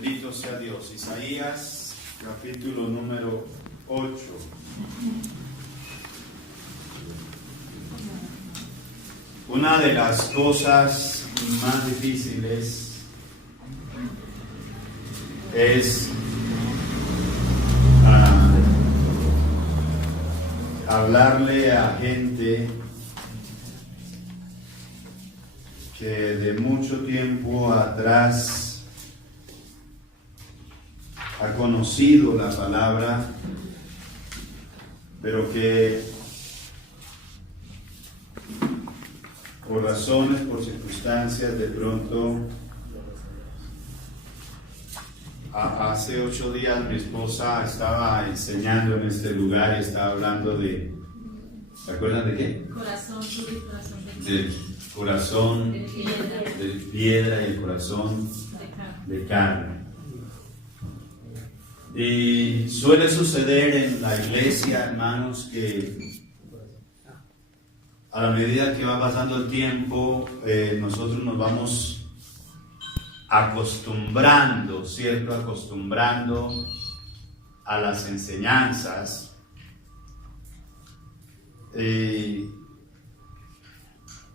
Bendito sea Dios. Isaías, capítulo número 8. Una de las cosas más difíciles es hablarle a gente que de mucho tiempo atrás ha conocido la palabra, pero que por razones, por circunstancias, de pronto, hace 8 días mi esposa estaba enseñando en este lugar y estaba hablando de, ¿se acuerdan de qué? Corazón duro y corazón Del corazón de piedra y el corazón de carne. Y suele suceder en la iglesia, hermanos, que a la medida que va pasando el tiempo, nosotros nos vamos acostumbrando, ¿cierto? Acostumbrando a las enseñanzas. Y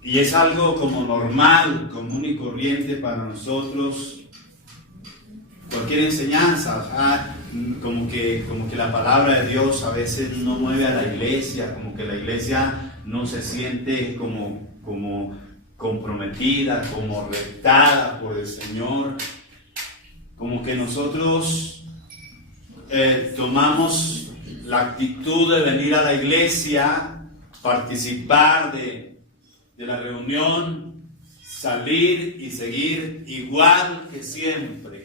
es algo como normal, común y corriente para nosotros. Cualquier enseñanza, como que la palabra de Dios a veces no mueve a la iglesia, como que la iglesia no se siente como comprometida, como retada por el Señor, como que nosotros tomamos la actitud de venir a la iglesia, participar de la reunión, salir y seguir igual que siempre.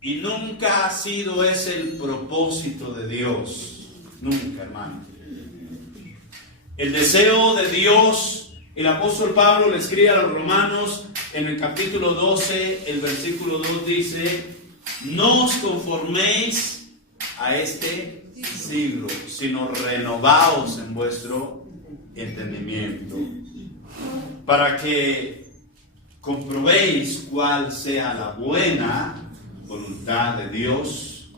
Y nunca ha sido ese el propósito de Dios, nunca, hermano. El deseo de Dios, el apóstol Pablo le escribe a los romanos en el capítulo 12, el versículo 2 dice: no os conforméis a este siglo, sino renovaos en vuestro entendimiento, para que comprobéis cuál sea la buena voluntad de Dios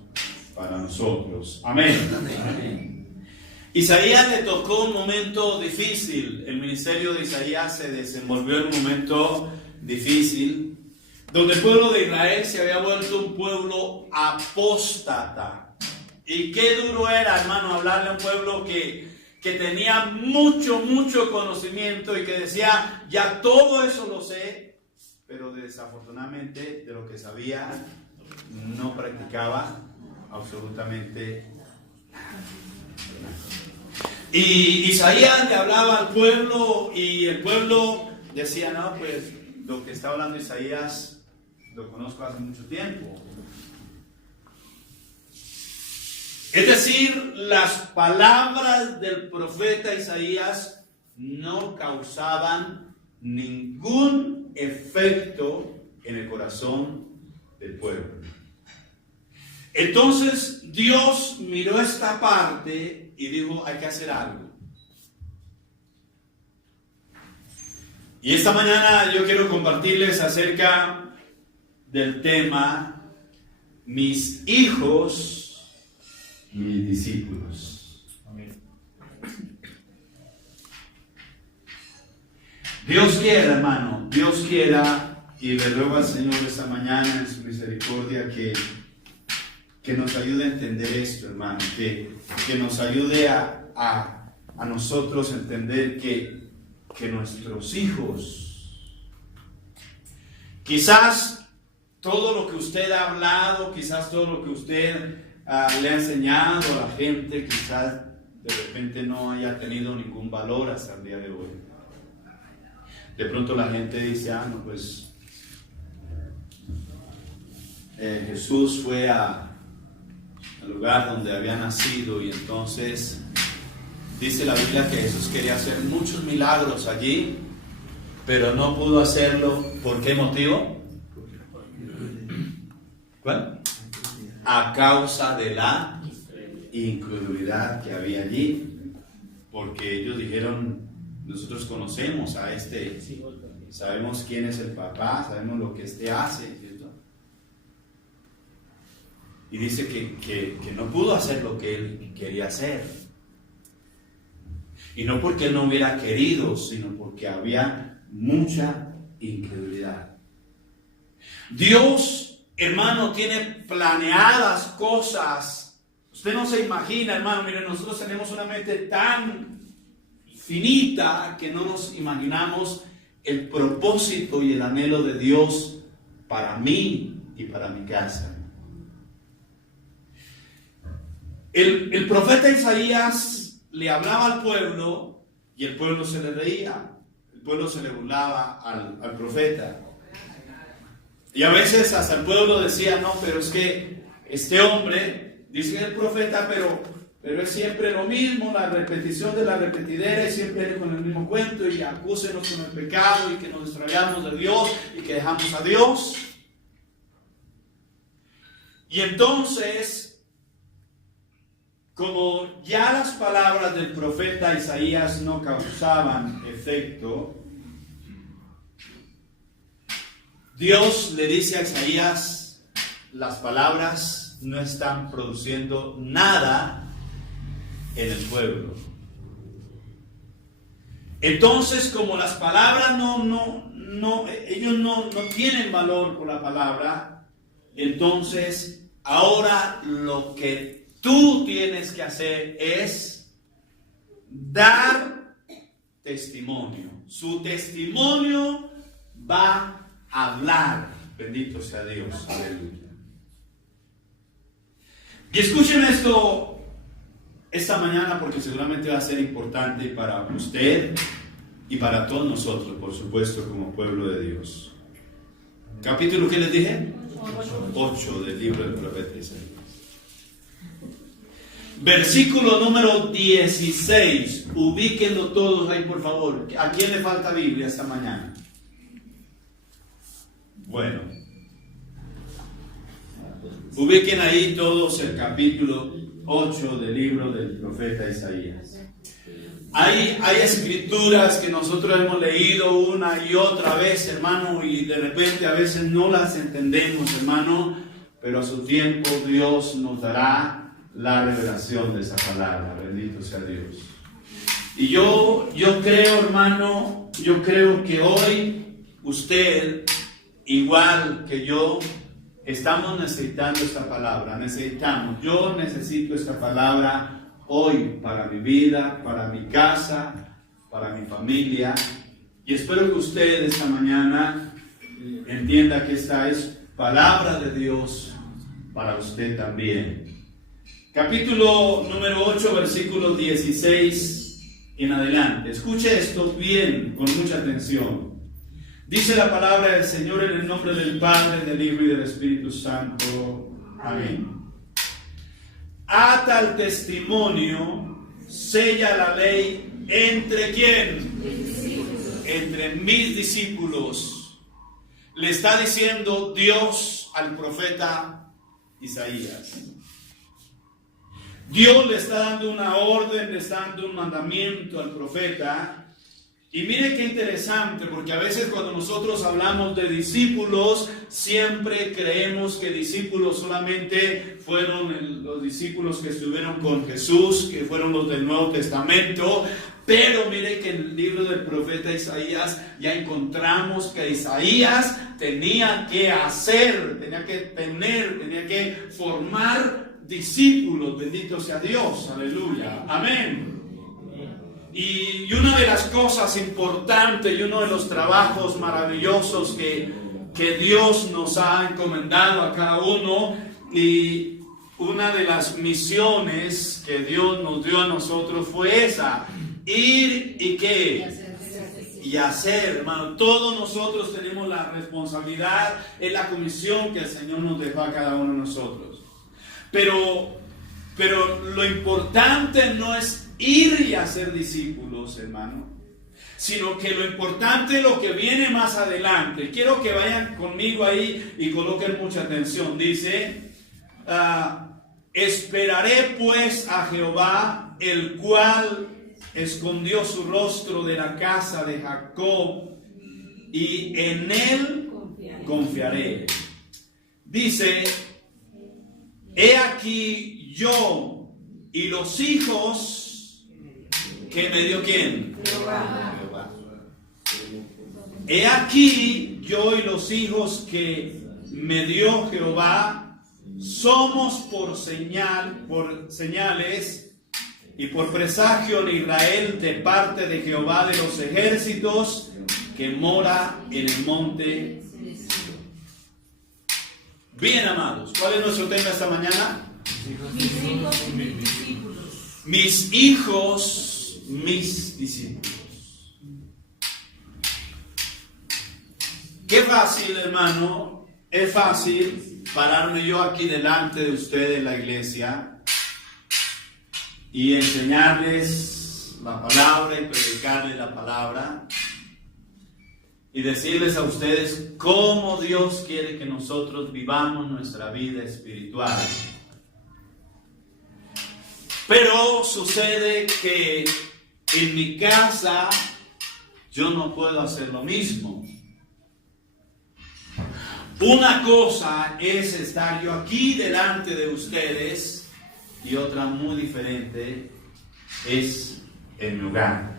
para nosotros. Amén. Amén. Isaías le tocó un momento difícil. El ministerio de Isaías se desenvolvió en un momento difícil, donde el pueblo de Israel se había vuelto un pueblo apóstata. Y qué duro era, hermano, hablarle a un pueblo que tenía mucho conocimiento y que decía: ya todo eso lo sé, pero desafortunadamente de lo que sabía no practicaba absolutamente nada. Y Isaías le hablaba al pueblo y el pueblo decía: no, pues lo que está hablando Isaías lo conozco hace mucho tiempo. Es decir, las palabras del profeta Isaías no causaban ningún efecto en el corazón del pueblo. Entonces Dios miró esta parte y dijo: hay que hacer algo. Y esta mañana yo quiero compartirles acerca del tema: mis hijos, mis discípulos. Amén. Dios quiera, hermano, Dios quiera, y le ruego al Señor esta mañana en su misericordia que nos ayude a entender esto, hermano, que nos ayude a nosotros entender que nuestros hijos, quizás todo lo que usted ha hablado, quizás todo lo que usted le ha enseñado a la gente, quizás de repente no haya tenido ningún valor hasta el día de hoy. De pronto la gente dice: no, pues Jesús fue al lugar donde había nacido, y entonces dice la Biblia que Jesús quería hacer muchos milagros allí, pero no pudo hacerlo. ¿Por qué motivo? ¿Cuál? A causa de la incredulidad que había allí, porque ellos dijeron: nosotros conocemos a este, sabemos quién es el papá, sabemos lo que este hace, ¿cierto? Y dice que no pudo hacer lo que él quería hacer. Y no porque él no hubiera querido, sino porque había mucha incredulidad. Dios, hermano, tiene planeadas cosas. Usted no se imagina, hermano. Miren, nosotros tenemos una mente tan finita que no nos imaginamos el propósito y el anhelo de Dios para mí y para mi casa. El profeta Isaías le hablaba al pueblo y el pueblo se le reía, el pueblo se le burlaba al profeta. Y a veces hasta el pueblo decía, no, pero es que este hombre, dice que es el profeta, pero es siempre lo mismo, la repetición de la repetidera, y siempre con el mismo cuento, y acúsenos con el pecado, y que nos extraviamos de Dios, y que dejamos a Dios. Y entonces, como ya las palabras del profeta Isaías no causaban efecto, Dios le dice a Isaías, las palabras no están produciendo nada en el pueblo. Entonces, como las palabras ellos no tienen valor por la palabra, entonces ahora lo que tú tienes que hacer es dar testimonio. Su testimonio va a hablar. Bendito sea Dios. Aleluya. Y escuchen esto esta mañana, porque seguramente va a ser importante para usted y para todos nosotros, por supuesto, como pueblo de Dios. Capítulo, ¿qué les dije? 8 del libro del profeta Isaías. Versículo número 16. Ubíquenlo todos ahí, por favor. ¿A quién le falta Biblia esta mañana? Bueno. Ubiquen ahí todos el capítulo 8 del libro del profeta Isaías. Hay escrituras que nosotros hemos leído una y otra vez, hermano, y de repente a veces no las entendemos, hermano, pero a su tiempo Dios nos dará la revelación de esa palabra. Bendito sea Dios. Y yo creo, hermano, yo creo que hoy usted, igual que yo, estamos necesitando esta palabra. Yo necesito esta palabra hoy para mi vida, para mi casa, para mi familia. Y espero que usted esta mañana entienda que esta es palabra de Dios para usted también. Capítulo número 8, versículos 16 en adelante. Escuche esto bien, con mucha atención. Dice la palabra del Señor en el nombre del Padre, del Hijo y del Espíritu Santo. Amén. Ata el testimonio, sella la ley, ¿entre quién? Entre mis discípulos. Le está diciendo Dios al profeta Isaías. Dios le está dando una orden, le está dando un mandamiento al profeta. Y mire qué interesante, porque a veces cuando nosotros hablamos de discípulos, siempre creemos que discípulos solamente fueron los discípulos que estuvieron con Jesús, que fueron los del Nuevo Testamento. Pero mire que en el libro del profeta Isaías ya encontramos que Isaías tenía que tenía que formar discípulos. Bendito sea Dios, aleluya, amén. Y una de las cosas importantes y uno de los trabajos maravillosos que Dios nos ha encomendado a cada uno, y una de las misiones que Dios nos dio a nosotros fue esa: ir y ¿qué? Y hacer, hermano. Todos nosotros tenemos la responsabilidad, es la comisión que el Señor nos dejó a cada uno de nosotros. Pero lo importante no es ir y hacer discípulos, hermano, sino que lo importante es lo que viene más adelante. Quiero que vayan conmigo ahí y coloquen mucha atención. Dice, esperaré pues a Jehová, el cual escondió su rostro de la casa de Jacob, y en él confiaré. Dice, he aquí yo y los hijos que me dio ¿quién? Jehová. He aquí yo y los hijos que me dio Jehová somos por señales y por presagio de Israel de parte de Jehová de los ejércitos que mora en el monte. Bien, amados, ¿cuál es nuestro tema esta mañana? Mis hijos y mis discípulos. Mis hijos, mis discípulos. Qué fácil, hermano, es fácil pararme yo aquí delante de ustedes en la iglesia y enseñarles la palabra y predicarles la palabra y decirles a ustedes cómo Dios quiere que nosotros vivamos nuestra vida espiritual. Pero sucede que en mi casa yo no puedo hacer lo mismo. Una cosa es estar yo aquí delante de ustedes y otra muy diferente es en mi hogar.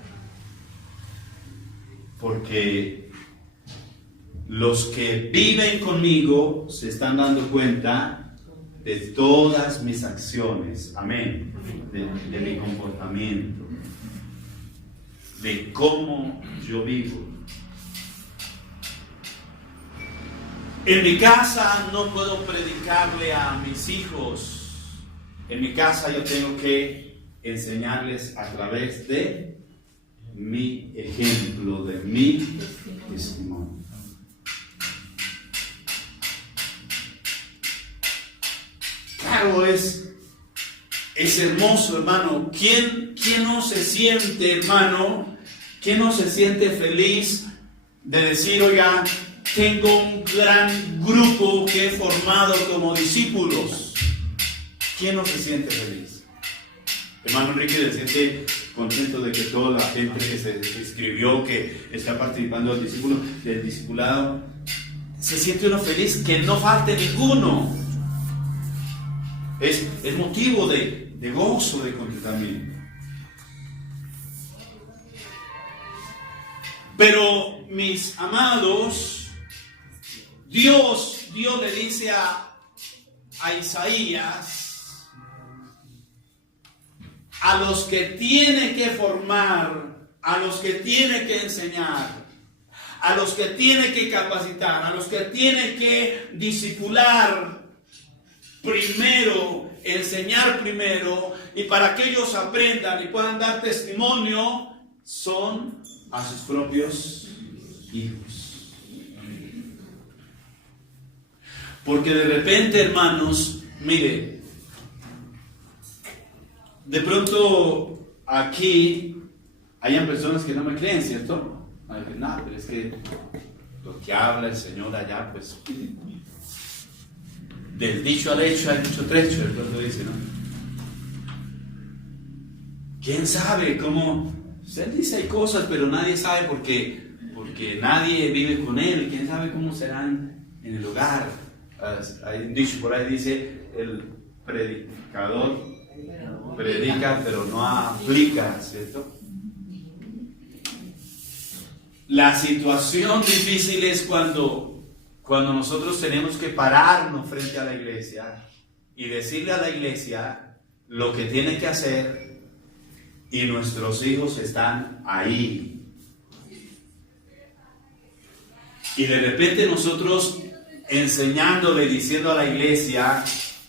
Porque los que viven conmigo se están dando cuenta de todas mis acciones, amén, de mi comportamiento, de cómo yo vivo. En mi casa no puedo predicarle a mis hijos. En mi casa yo tengo que enseñarles a través de mi ejemplo, de mi testimonio. Claro, es hermoso, hermano. ¿Quién no se siente, hermano? ¿Quién no se siente feliz de decir, oiga, tengo un gran grupo que he formado como discípulos? ¿Quién no se siente feliz? Hermano Enrique se siente contento de que toda la gente que se inscribió, que está participando del discipulado, se siente uno feliz, que no falte ninguno. Es motivo de gozo, de contentamiento. Pero, mis amados, Dios le dice a Isaías, a los que tiene que formar, a los que tiene que enseñar, a los que tiene que capacitar, a los que tiene que discipular primero, enseñar primero, y para que ellos aprendan y puedan dar testimonio, son a sus propios hijos. Porque de repente, hermanos, mire, de pronto aquí hayan personas que no me creen, ¿cierto? Van a decir, no, pero es que lo que habla el Señor allá, pues del dicho al hecho hay mucho trecho, de pronto dice, ¿no? ¿Quién sabe cómo? Él dice hay cosas, pero nadie sabe porque nadie vive con él. ¿Quién sabe cómo serán en el hogar? Hay un dicho por ahí, dice, el predicador predica pero no aplica, ¿cierto? La situación difícil es cuando nosotros tenemos que pararnos frente a la iglesia y decirle a la iglesia lo que tiene que hacer y nuestros hijos están ahí. Y de repente nosotros enseñándole, diciendo a la iglesia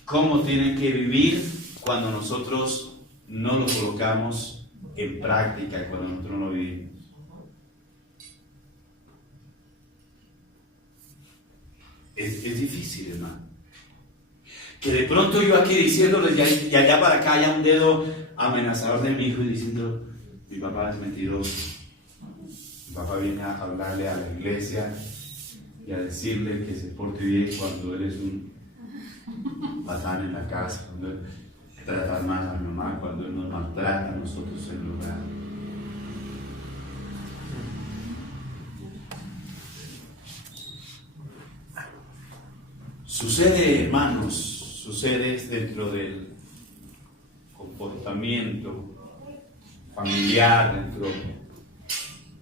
cómo tienen que vivir cuando nosotros no lo colocamos en práctica, cuando nosotros no vivimos. Es difícil, hermano. Que de pronto yo aquí diciéndoles y allá para acá haya un dedo amenazador de mi hijo y diciendo, mi papá es mentiroso. Mi papá viene a hablarle a la iglesia y a decirle que se porte bien cuando él es un patán en la casa, cuando él trata mal a mi mamá, cuando él nos maltrata a nosotros en el hogar. Sucede, hermanos, sucede dentro del comportamiento familiar, dentro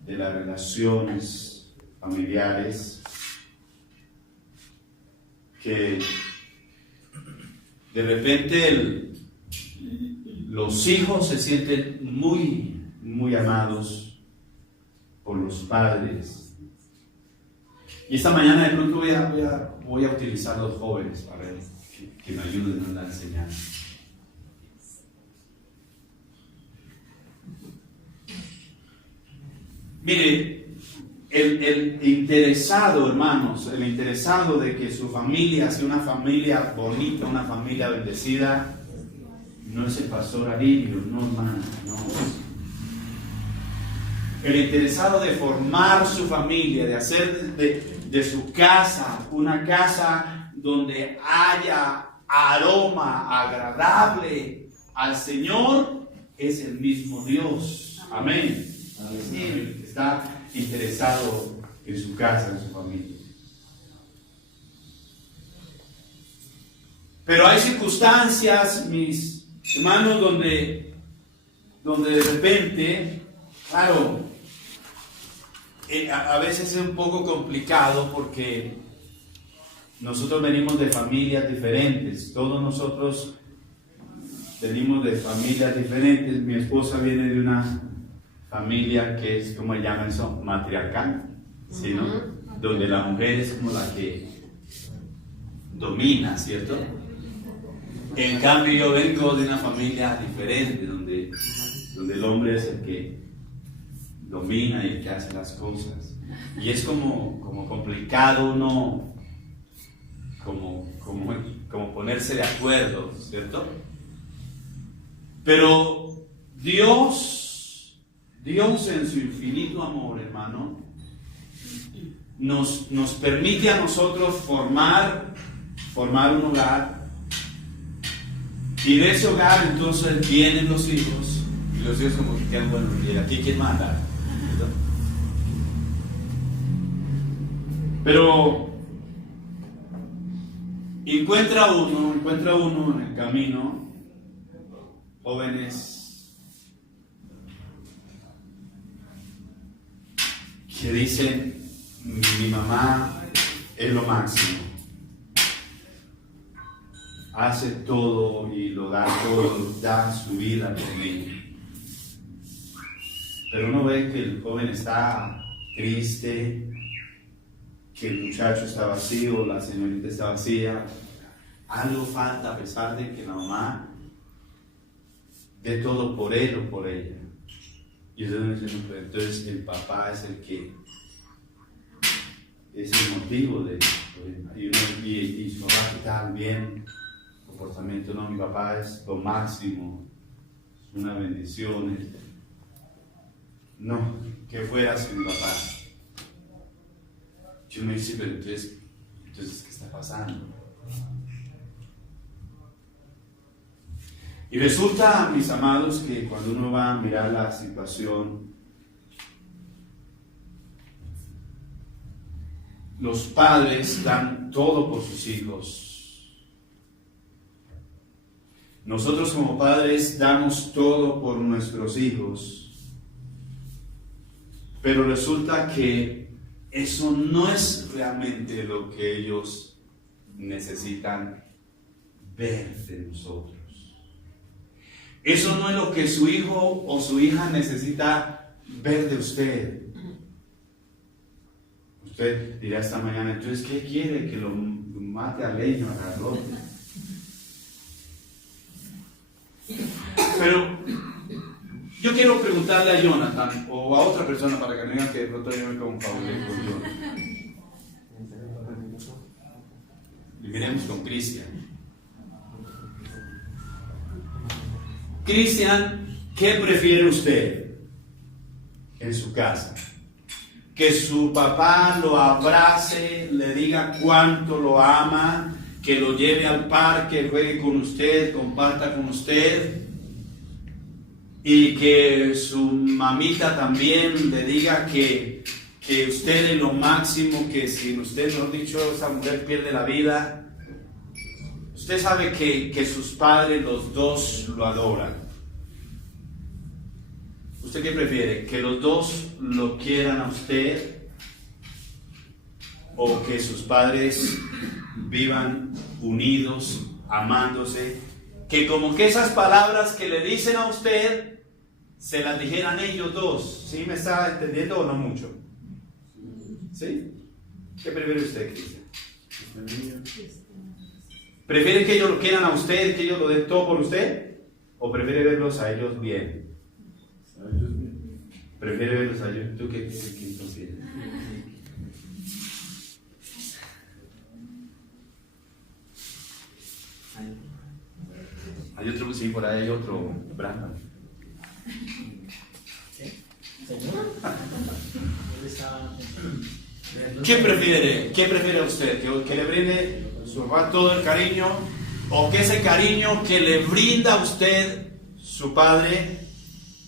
de las relaciones familiares, que de repente los hijos se sienten muy amados por los padres. Y esta mañana de pronto voy a utilizar a los jóvenes para que me ayuden en la enseñanza. Mire, el interesado, hermanos, el interesado de que su familia sea una familia bonita, una familia bendecida, no es el pastor Arilio, no, hermano, no. El interesado de formar su familia, de hacer de su casa una casa donde haya aroma agradable al Señor, es el mismo Dios. Amén. Sí, está interesado en su casa, en su familia. Pero hay circunstancias, mis hermanos, donde de repente, claro, a veces es un poco complicado porque nosotros venimos de familias diferentes. Todos nosotros venimos de familias diferentes. Mi esposa viene de una familia que es, ¿cómo llaman eso? Matriarcal, ¿sí, no? Donde la mujer es como la que domina, ¿cierto? En cambio yo vengo de una familia diferente, donde el hombre es el que domina y el que hace las cosas. Y es como complicado uno como ponerse de acuerdo, ¿cierto? Pero Dios en su infinito amor, hermano, nos permite a nosotros formar un hogar, y de ese hogar entonces vienen los hijos, y los hijos como que quedan, bueno, ¿y aquí quién manda? Pero encuentra uno en el camino jóvenes que dicen: mi mamá es lo máximo, hace todo y lo da todo, da su vida por mí. Pero uno ve que el joven está triste, que el muchacho está vacío, la señorita está vacía, algo falta a pesar de que la mamá dé todo por él o por ella. Y entonces el papá es el que es el motivo de y su papá está bien, comportamiento, no, mi papá es lo máximo, es una bendición. No, que fuera sin mi papá. Yo me dice, pero entonces, ¿qué está pasando? Y resulta, mis amados, que cuando uno va a mirar la situación, los padres dan todo por sus hijos. Nosotros como padres damos todo por nuestros hijos. Pero resulta que eso no es realmente lo que ellos necesitan ver de nosotros. Eso no es lo que su hijo o su hija necesita ver de usted. Usted dirá esta mañana, entonces, ¿qué quiere? ¿Que lo mate a leño, a garrote? Pero yo quiero preguntarle a Jonathan o a otra persona para que no digan que de pronto yo me confabulé con Jonathan. Y miremos con Cristian. Cristian, ¿qué prefiere usted en su casa? Que su papá lo abrace, le diga cuánto lo ama, que lo lleve al parque, juegue con usted, comparta con usted, y que su mamita también le diga que usted es lo máximo, que sin usted, mejor dicho, esa mujer pierde la vida. Usted sabe que sus padres, los dos, lo adoran. ¿Usted qué prefiere? ¿Que los dos lo quieran a usted? ¿O que sus padres vivan unidos, amándose? Que como que esas palabras que le dicen a usted, se las dijeran ellos dos. ¿Sí me está entendiendo o no mucho? ¿Sí? ¿Qué prefiere usted, Cristian? ¿Prefiere que ellos lo quieran a usted, que ellos lo den todo por usted? ¿O prefiere verlos a ellos bien? Prefiere verlos a ellos. ¿Tú qué prefieres? Hay otro, sí, por ahí hay otro, Brandon. ¿Qué prefiere? ¿Qué prefiere usted? ¿Que le brinde su papá todo el cariño? ¿O que ese cariño que le brinda a usted su padre,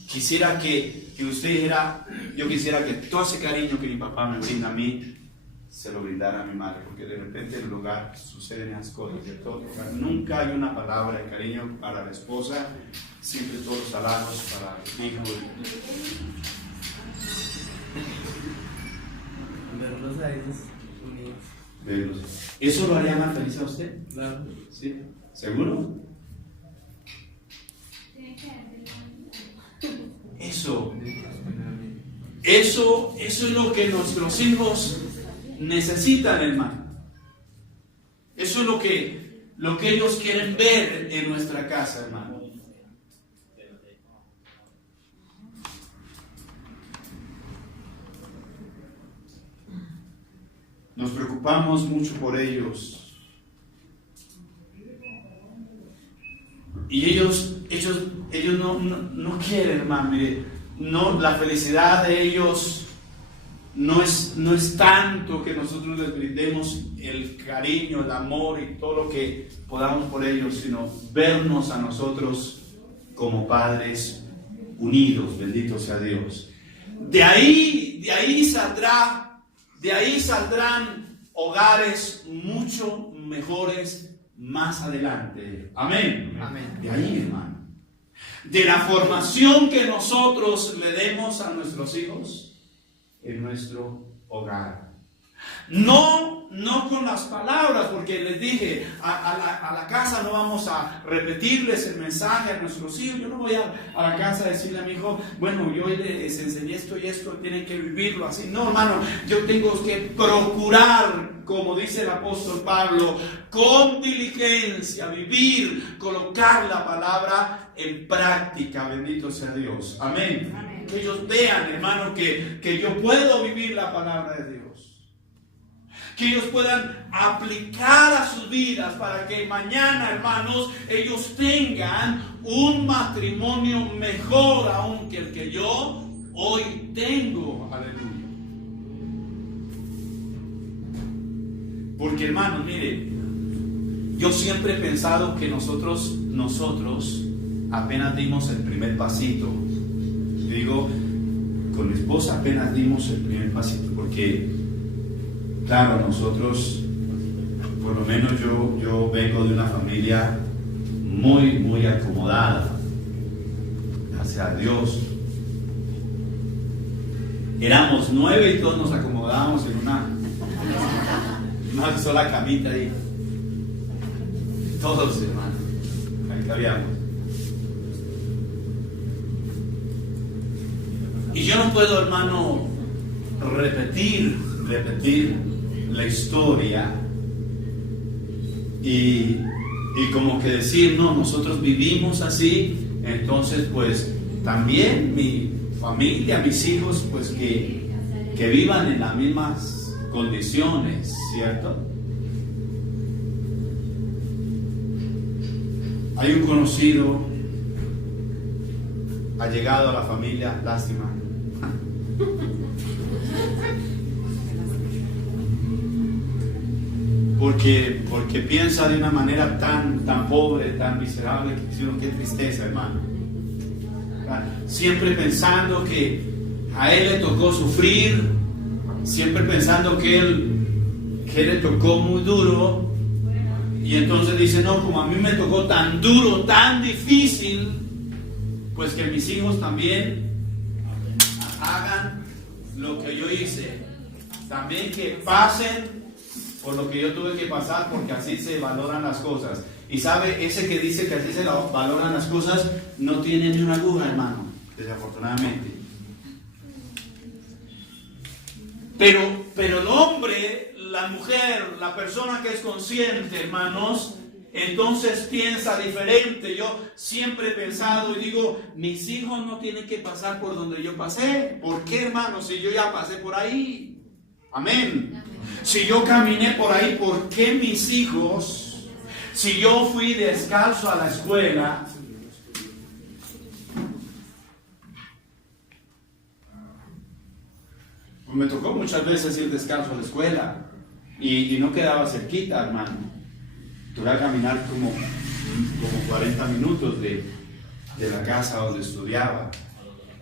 quisiera que usted dijera, yo quisiera que todo ese cariño que mi papá me brinda a mí, se lo brindara a mi madre? Porque de repente en el hogar suceden esas cosas, ¿cierto? Nunca hay una palabra de cariño para la esposa, siempre todos los halagos para el hijo. Verlos a ellos unidos. Verlos. ¿Eso lo haría más feliz a usted? Claro. ¿Sí? ¿Seguro? Eso es lo que nuestros hijos necesitan, hermano. Eso es lo que ellos quieren ver en nuestra casa, hermano. Nos preocupamos mucho por ellos. Y ellos no quieren, hermano. Mire, no, la felicidad de ellos no es tanto que nosotros les brindemos el cariño, el amor y todo lo que podamos por ellos, sino vernos a nosotros como padres unidos. Bendito sea Dios. De ahí saldrán hogares mucho mejores más adelante. Amén. Amén. De ahí, hermano. De la formación que nosotros le demos a nuestros hijos en nuestro hogar. No con las palabras, porque les dije, a la casa no vamos a repetirles el mensaje a nuestros hijos. Yo no voy a la casa a decirle a mi hijo, bueno, yo les enseñé esto y esto, tienen que vivirlo así. No, hermano, yo tengo que procurar, como dice el apóstol Pablo, con diligencia, vivir, colocar la palabra en práctica. Bendito sea Dios. Amén. Amén. Que ellos vean, hermano, que yo puedo vivir la palabra de Dios. Que ellos puedan aplicar a sus vidas para que mañana, hermanos, ellos tengan un matrimonio mejor aún que el que yo hoy tengo. Aleluya. Porque, hermanos, mire, yo siempre he pensado que nosotros apenas dimos el primer pasito. Yo digo, con mi esposa apenas dimos el primer pasito, porque claro, nosotros, por lo menos yo vengo de una familia muy, muy acomodada. Gracias a Dios. Éramos 9 y todos nos acomodábamos en una sola camita ahí. Todos, hermanos. Ahí cabíamos. Y yo no puedo, hermano, repetir la historia y como que decir, no, nosotros vivimos así, entonces pues también mi familia, mis hijos, pues que vivan en las mismas condiciones, ¿cierto? Hay un conocido, ha llegado a la familia, lástima. Porque piensa de una manera tan pobre, tan miserable, que dice uno, qué tristeza, hermano. Siempre pensando que a él le tocó sufrir, siempre pensando que él le tocó muy duro, Y entonces dice, no, como a mí me tocó tan duro, tan difícil, pues que mis hijos también hagan lo que yo hice. También que pasen por lo que yo tuve que pasar, porque así se valoran las cosas. Y sabe, ese que dice que así se valoran las cosas, no tiene ni una aguja, hermano, desafortunadamente. Pero el hombre, la mujer, la persona que es consciente, hermanos, entonces piensa diferente. Yo siempre he pensado y digo, mis hijos no tienen que pasar por donde yo pasé. ¿Por qué, hermanos? Si yo ya pasé por ahí. Amén. Si yo caminé por ahí, ¿por qué mis hijos? Si yo fui descalzo a la escuela, pues me tocó muchas veces ir descalzo a la escuela y no quedaba cerquita, hermano. Tuve que caminar como 40 minutos de la casa donde estudiaba.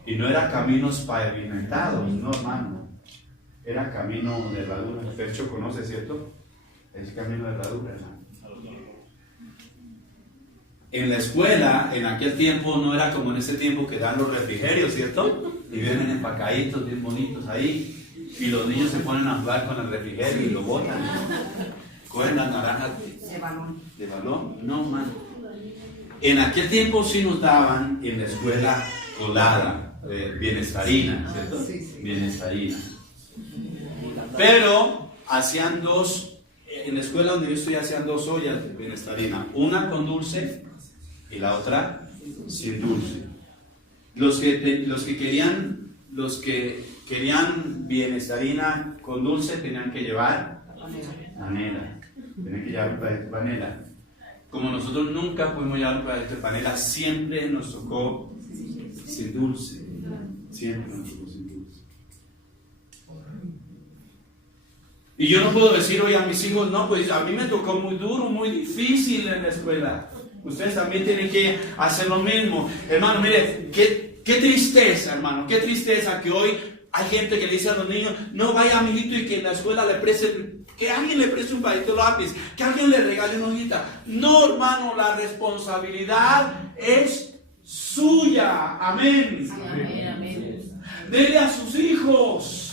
Y no era caminos pavimentados, no, hermano. Era camino de herradura. Fercho conoce, ¿cierto? Es camino de herradura, hermano. En la escuela, en aquel tiempo, no era como en ese tiempo que dan los refrigerios, ¿cierto? Y vienen empacaditos, bien bonitos ahí. Y los niños se ponen a jugar con el refrigerio y lo botan. Cogen las naranjas de balón. No, mano. En aquel tiempo sí nos daban en la escuela colada, bienestarina, ¿cierto? Bienestarina. Pero hacían dos, en la escuela donde yo estoy hacían dos ollas de bienestarina. Una con dulce y la otra sin dulce. Los que querían bienestarina con dulce tenían que llevar panela. Tenían que llevar panela. Como nosotros nunca pudimos llevar panela, siempre nos tocó sin dulce. Siempre nos tocó sin dulce. Y yo no puedo decir hoy a mis hijos, no, pues a mí me tocó muy duro, muy difícil en la escuela. Ustedes también tienen que hacer lo mismo. Hermano, mire, qué tristeza, hermano, qué tristeza que hoy hay gente que le dice a los niños, no vaya, amiguito, y que en la escuela le presten, que alguien le preste un palito de lápiz, que alguien le regale una hojita. No, hermano, la responsabilidad es suya. Amén. Amén, amén. Dele a sus hijos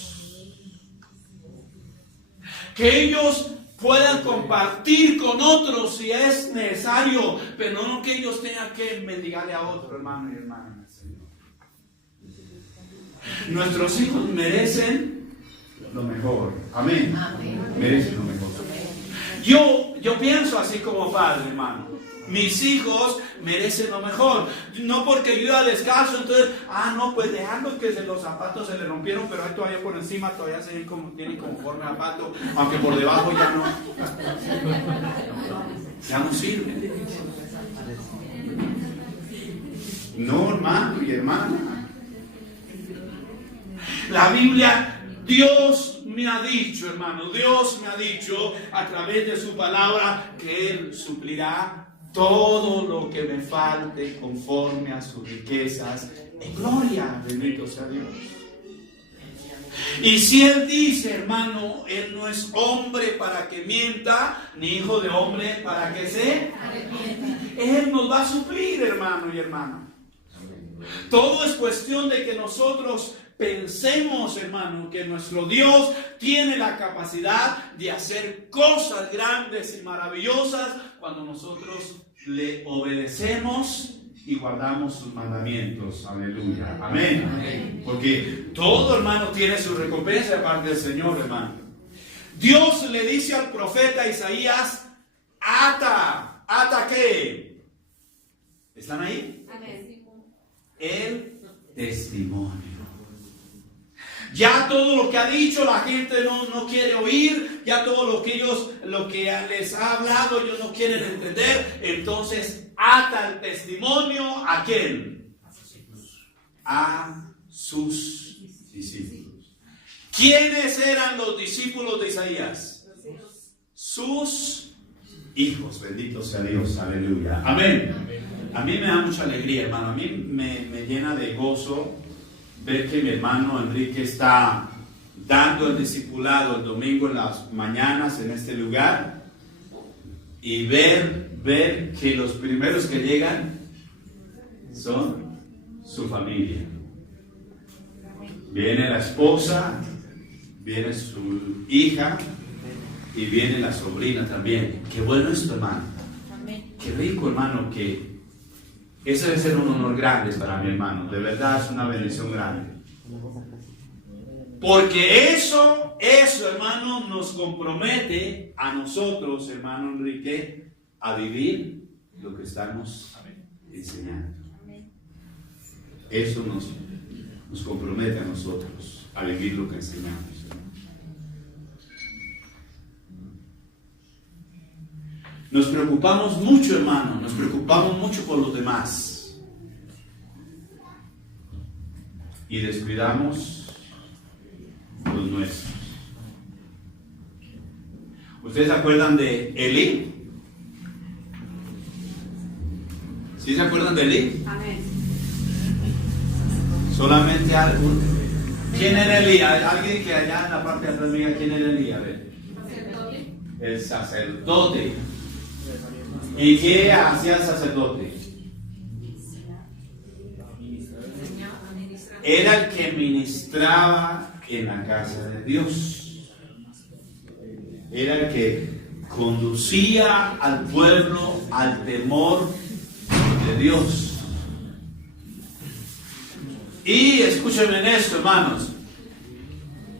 que ellos puedan compartir con otros si es necesario, pero no que ellos tengan que mendigarle a otro, hermano y hermana. Nuestros hijos merecen lo mejor. Amén. Merecen lo mejor. Yo pienso así como padre, hermano. Mis hijos merecen lo mejor. No porque yo iba descalzo, entonces, no, pues dejando que los zapatos se le rompieron, pero ahí todavía por encima todavía se ven como, tienen como forma de zapato, aunque por debajo ya no. Ya no sirve. No, hermano y hermana. La Biblia, Dios me ha dicho, hermano, Dios me ha dicho a través de su palabra que Él suplirá todo lo que me falte conforme a sus riquezas en gloria. Bendito sea Dios. Y si Él dice, hermano, Él no es hombre para que mienta, ni hijo de hombre para que se arrepienta. Él nos va a suplir, hermano y hermana. Todo es cuestión de que nosotros pensemos, hermano, que nuestro Dios tiene la capacidad de hacer cosas grandes y maravillosas cuando nosotros le obedecemos y guardamos sus mandamientos. Aleluya. Amén. Amén. Porque todo, hermano, tiene su recompensa de parte del Señor, hermano. Dios le dice al profeta Isaías, ¿ata qué? ¿Están ahí? Amén. El testimonio. Ya todo lo que ha dicho la gente no quiere oír, ya todo lo que les ha hablado ellos no quieren entender, entonces ata el testimonio ¿a quién? A sus discípulos. ¿Quiénes eran los discípulos de Isaías? Sus hijos, bendito sea Dios, aleluya, amén. A mí me da mucha alegría, hermano, a mí me llena de gozo ver que mi hermano Enrique está dando el discipulado el domingo en las mañanas en este lugar. y ver que los primeros que llegan son su familia. Viene la esposa, viene su hija y viene la sobrina también. Qué bueno esto, hermano. Qué rico, hermano, que eso debe ser un honor grande para mi hermano. De verdad es una bendición grande. Porque eso, hermano, nos compromete a nosotros, hermano Enrique, a vivir lo que estamos enseñando. Eso nos compromete a nosotros a vivir lo que enseñamos. Nos preocupamos mucho, hermano, nos preocupamos mucho por los demás. Y descuidamos los nuestros. ¿Ustedes se acuerdan de Elí? ¿Sí se acuerdan de Elí? Amén. Solamente algo. ¿Quién era Elí? Alguien que allá en la parte de atrás me diga quién era Elí. A ver. Sacerdote. El sacerdote. ¿Y qué hacía el sacerdote? Era el que ministraba en la casa de Dios. Era el que conducía al pueblo al temor de Dios. Y escúchenme en esto, hermanos.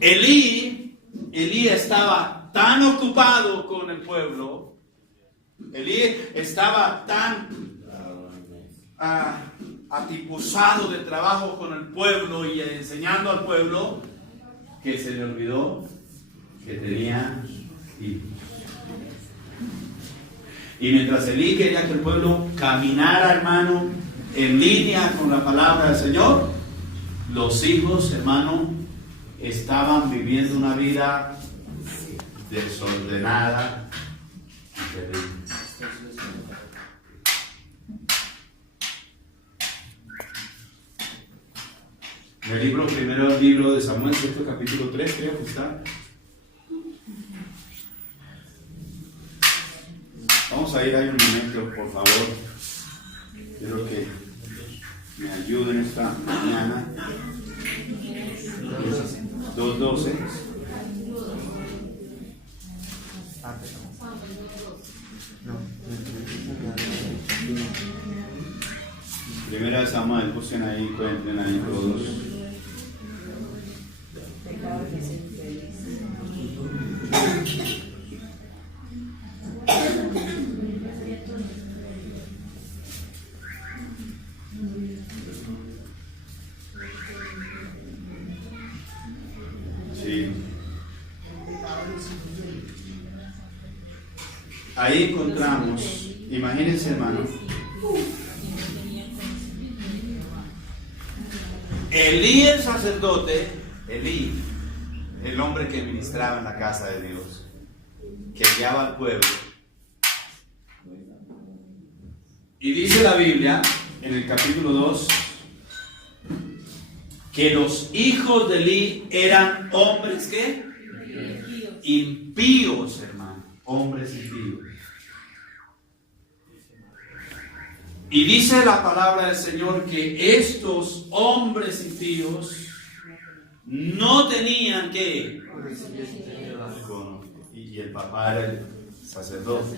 Elí estaba tan ocupado con el pueblo. Elí estaba tan atipuzado de trabajo con el pueblo y enseñando al pueblo que se le olvidó que tenía hijos. Y mientras Elí quería que el pueblo caminara, hermano, en línea con la palabra del Señor, los hijos, hermano, estaban viviendo una vida desordenada y terrible. En el primero libro de Samuel, capítulo 3, creo que está. Vamos a ir ahí un momento, por favor. Quiero que me ayuden esta mañana. 2:12. Primera de Samuel, busquen ahí, cuenten ahí todos. Sí. Ahí encontramos, imagínense, hermanos, Elí el sacerdote, Elí, el hombre que ministraba en la casa de Dios, que guiaba al pueblo. Y dice la Biblia en el capítulo 2 que los hijos de Elí eran hombres ¿qué? Impíos, hermano, hombres impíos. Y dice la palabra del Señor que estos hombres impíos no tenían que, y el papá era el sacerdote.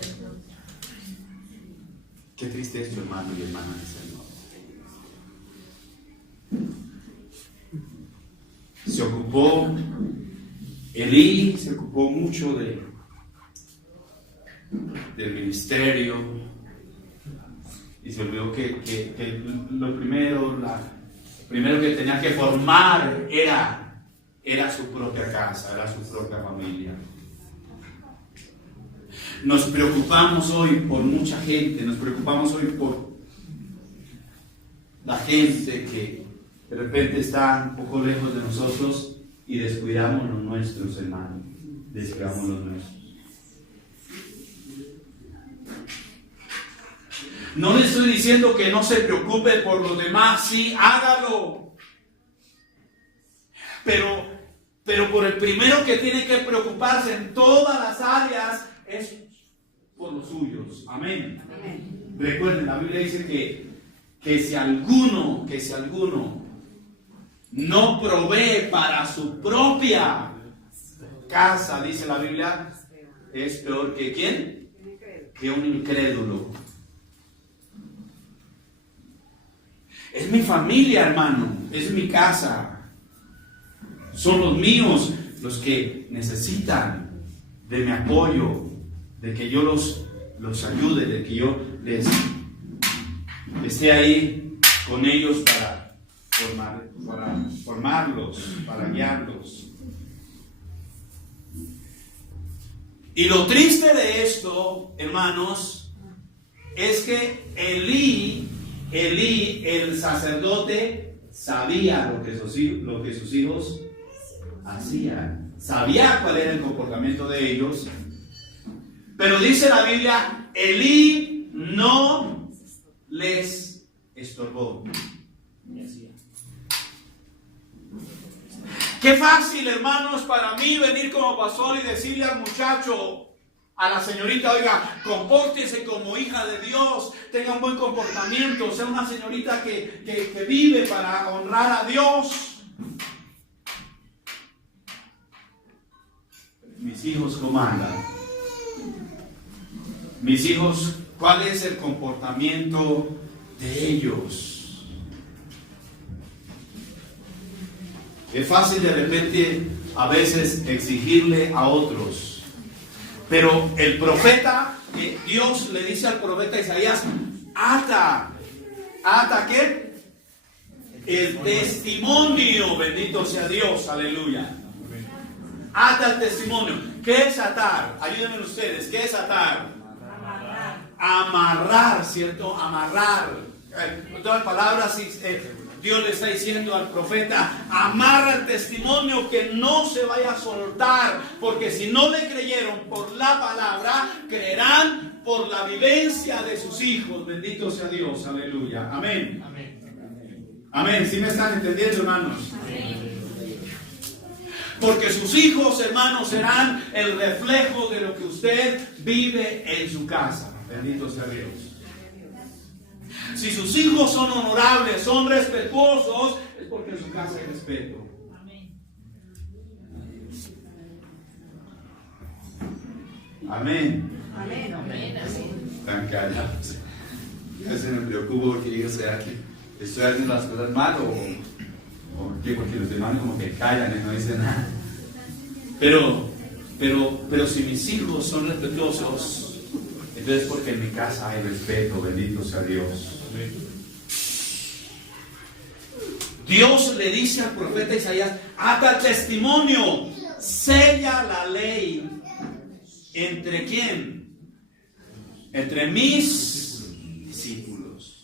Qué triste esto, hermano y hermana del Señor. Se ocupó, Elí se ocupó mucho del ministerio. Y se olvidó que lo primero que tenía que formar era su propia casa, era su propia familia. Nos preocupamos hoy por mucha gente, nos preocupamos hoy por la gente que de repente está un poco lejos de nosotros y descuidamos los nuestros, hermanos, descuidamos los nuestros. No le estoy diciendo que no se preocupe por los demás, sí, hágalo. Pero por el primero que tiene que preocuparse en todas las áreas es por los suyos. Amén. Amén. Recuerden, la Biblia dice que si alguno no provee para su propia casa, dice la Biblia, es peor que ¿quién? Que un incrédulo. Es mi familia, hermano, es mi casa. Son los míos los que necesitan de mi apoyo, de que yo los ayude, de que yo les esté ahí con ellos para formarlos, para guiarlos. Y lo triste de esto, hermanos, es que Elí, el sacerdote, sabía lo que sus hijos hacían. Sabía cuál era el comportamiento de ellos. Pero dice la Biblia, Elí no les estorbó. Qué fácil, hermanos, para mí venir como pastor y decirle al muchacho, a la señorita, oiga, compórtese como hija de Dios, tenga un buen comportamiento, sea una señorita que vive para honrar a Dios. Mis hijos, ¿cómo andan? Mis hijos, ¿cuál es el comportamiento de ellos? Es fácil de repente a veces exigirle a otros, pero el profeta, Dios le dice al profeta Isaías, ata ¿qué? El testimonio, bendito sea Dios, aleluya. Ata el testimonio. ¿Qué es atar? Ayúdenme ustedes, ¿qué es atar? Amarrar, ¿cierto? Amarrar. En otras palabras, Dios le está diciendo al profeta, amarra el testimonio, que no se vaya a soltar, porque si no le creyeron por la palabra, creerán por la vivencia de sus hijos. Bendito sea Dios, aleluya. Amén. Amén. ¿Sí me están entendiendo, hermanos? Porque sus hijos, hermanos, serán el reflejo de lo que usted vive en su casa. Bendito sea Dios. Si sus hijos son honorables, son respetuosos, es porque en su casa hay respeto. Amén. Amén. Amén. Están callados. Yo se me preocupo porque yo sé que estoy haciendo las cosas mal o qué, porque los demás como que callan y no dicen nada. Pero si mis hijos son respetuosos, entonces porque en mi casa hay respeto. Bendito sea Dios. Dios le dice al profeta Isaías, ata el testimonio, sella la ley. ¿Entre quién? Entre mis discípulos.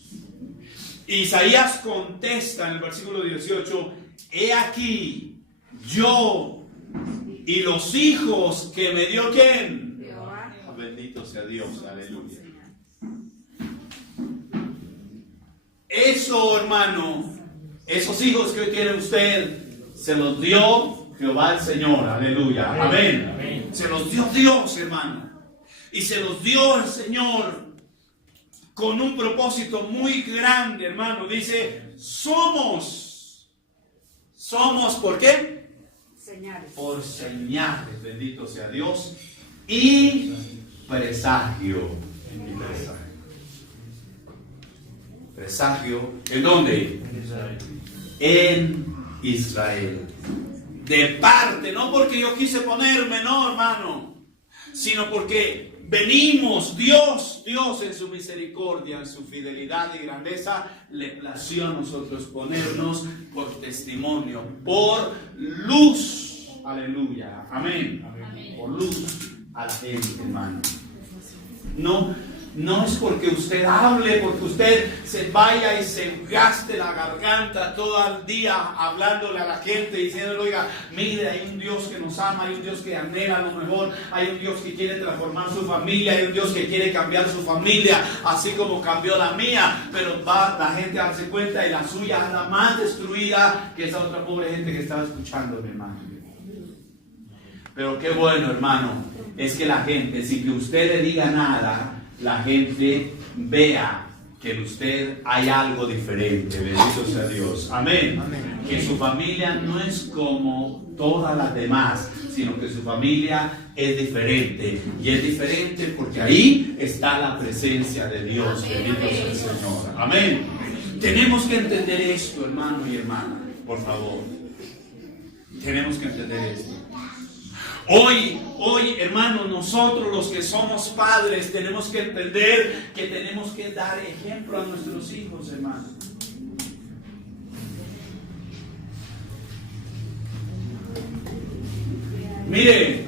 Isaías contesta en el versículo 18, he aquí, yo y los hijos que me dio ¿quién? Jehová. Bendito sea Dios, aleluya. Eso, hermano, esos hijos que hoy tiene usted, se los dio Jehová el Señor, aleluya, amén. Amén. Se los dio Dios, hermano, y se los dio el Señor con un propósito muy grande, hermano. Dice, somos, ¿por qué? Señales. Por señales, bendito sea Dios, y presagio. Presagio, ¿en dónde? En Israel. De parte, no porque yo quise ponerme, no, hermano, sino porque venimos, Dios en su misericordia, en su fidelidad y grandeza, le plació a nosotros ponernos por testimonio, por luz, aleluya, amén, por luz a la gente, hermano. No es porque usted hable, porque usted se vaya y se gaste la garganta todo el día hablándole a la gente, diciéndole, oiga, mire, hay un Dios que nos ama, hay un Dios que anhela lo mejor, hay un Dios que quiere transformar su familia, hay un Dios que quiere cambiar su familia, así como cambió la mía, pero va la gente a darse cuenta y la suya anda más destruida que esa otra pobre gente que estaba escuchando, mi hermano. Pero qué bueno, hermano, es que la gente, sin que usted le diga nada, la gente vea que en usted hay algo diferente. Bendito sea Dios. Amén. Amén. Que su familia no es como todas las demás, sino que su familia es diferente. Y es diferente porque ahí está la presencia de Dios. Bendito sea el Señor. Amén. Tenemos que entender esto, hermano y hermana, por favor. Tenemos que entender esto. Hoy, hermanos, nosotros los que somos padres tenemos que entender que tenemos que dar ejemplo a nuestros hijos, hermanos. Mire,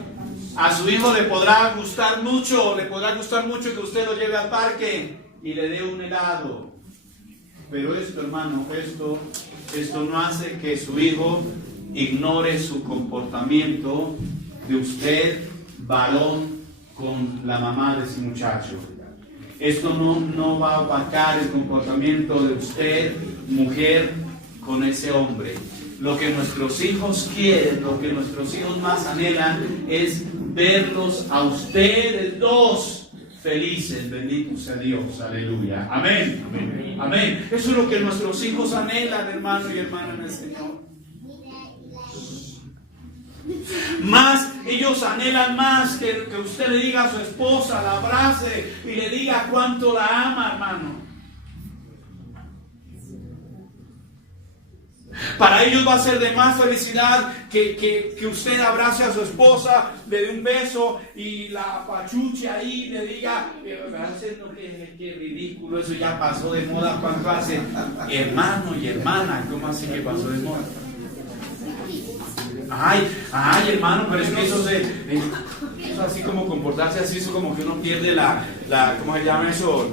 a su hijo le podrá gustar mucho que usted lo lleve al parque y le dé un helado. Pero esto, hermano, esto no hace que su hijo ignore su comportamiento de usted, varón, con la mamá de ese muchacho. Esto no va a opacar el comportamiento de usted, mujer, con ese hombre. Lo que nuestros hijos quieren, lo que nuestros hijos más anhelan es verlos a ustedes dos felices. Bendito sea Dios, aleluya. Amén. Amén. Amén. Eso es lo que nuestros hijos anhelan, hermano y hermana en el Señor. Más, ellos anhelan más que usted le diga a su esposa, la abrace y le diga cuánto la ama, hermano. Para ellos va a ser de más felicidad que usted abrace a su esposa, le dé un beso y la apachuche ahí y le diga, qué ridículo, eso ya pasó de moda. ¿Cuánto hace? Hermano y hermana, ¿cómo así que pasó de moda? Ay, hermano, pero es que eso así como comportarse así, eso como que uno pierde ¿cómo se llama eso?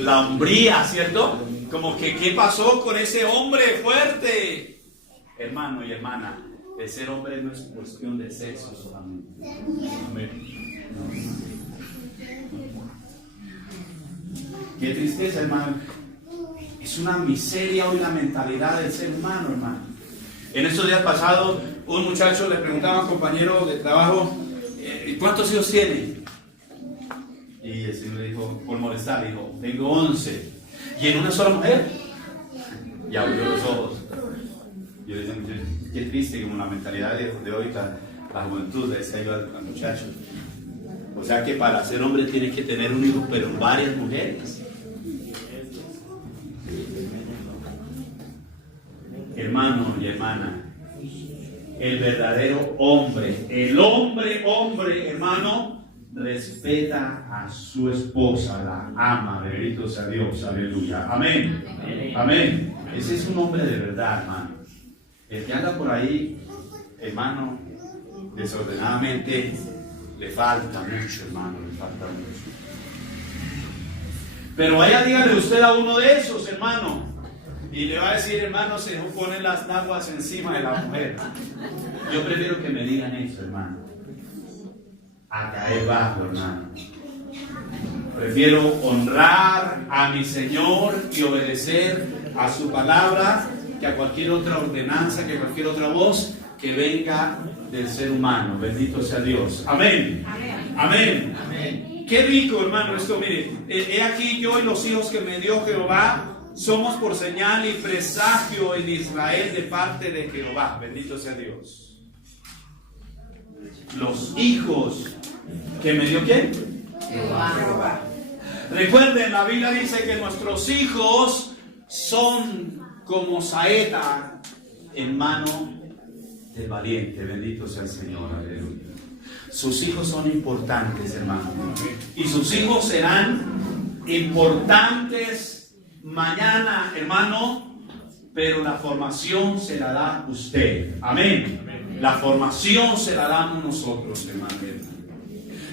La hombría, ¿cierto? Como que, ¿qué pasó con ese hombre fuerte? Hermano y hermana, el ser hombre no es cuestión de sexo solamente. Amén. Qué tristeza, hermano. Es una miseria hoy la mentalidad del ser humano, hermano. En estos días pasados, un muchacho le preguntaba a un compañero de trabajo, ¿cuántos hijos tiene? Y el señor le dijo, por molestar, dijo, tengo 11. ¿Y en una sola mujer? Y abrió los ojos. Yo le decía, qué triste, como la mentalidad de hoy, la juventud, le decía yo al muchacho. O sea que para ser hombre tiene que tener un hijo, pero varias mujeres. Hermano y hermana, el verdadero hombre, el hombre, hermano, respeta a su esposa, la ama, bendito sea Dios, aleluya, amén, amén. Ese es un hombre de verdad, hermano. El que anda por ahí, hermano, desordenadamente, le falta mucho, hermano, le falta mucho. Pero vaya, dígale usted a uno de esos, hermano, y le va a decir, hermano, se ponen las naguas encima de la mujer. Yo prefiero que me digan eso, hermano, a caer bajo, hermano. Prefiero honrar a mi Señor y obedecer a su palabra que a cualquier otra ordenanza, que a cualquier otra voz que venga del ser humano. Bendito sea Dios. Amén. Amén. Amén. Qué rico, hermano, esto. Mire, he aquí yo y los hijos que me dio Jehová somos por señal y presagio en Israel de parte de Jehová. Bendito sea Dios. Los hijos que me dio ¿quién? Jehová. Recuerden, la Biblia dice que nuestros hijos son como saeta en mano del valiente. Bendito sea el Señor. Aleluya. Sus hijos son importantes, hermano. Y sus hijos serán importantes mañana, hermano, pero la formación se la da usted. Amén. La formación se la damos nosotros, hermano.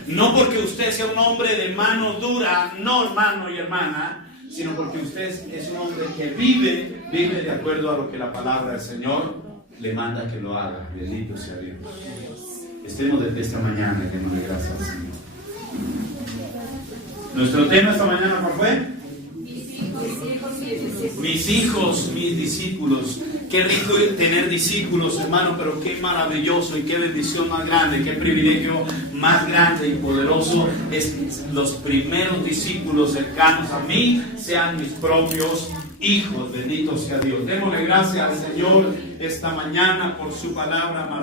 No porque usted sea un hombre de mano dura, no, hermano y hermana, sino porque usted es un hombre que vive de acuerdo a lo que la palabra del Señor le manda que lo haga. Bendito sea Dios. Estemos desde esta mañana, démosle gracias al Señor. Nuestro tema esta mañana, ¿cuál fue? Mis hijos, mis discípulos. Qué rico tener discípulos, hermano, pero qué maravilloso y qué bendición más grande, qué privilegio más grande y poderoso es que los primeros discípulos cercanos a mí sean mis propios hijos. Bendito sea Dios. Démosle gracias al Señor esta mañana por su palabra maravillosa.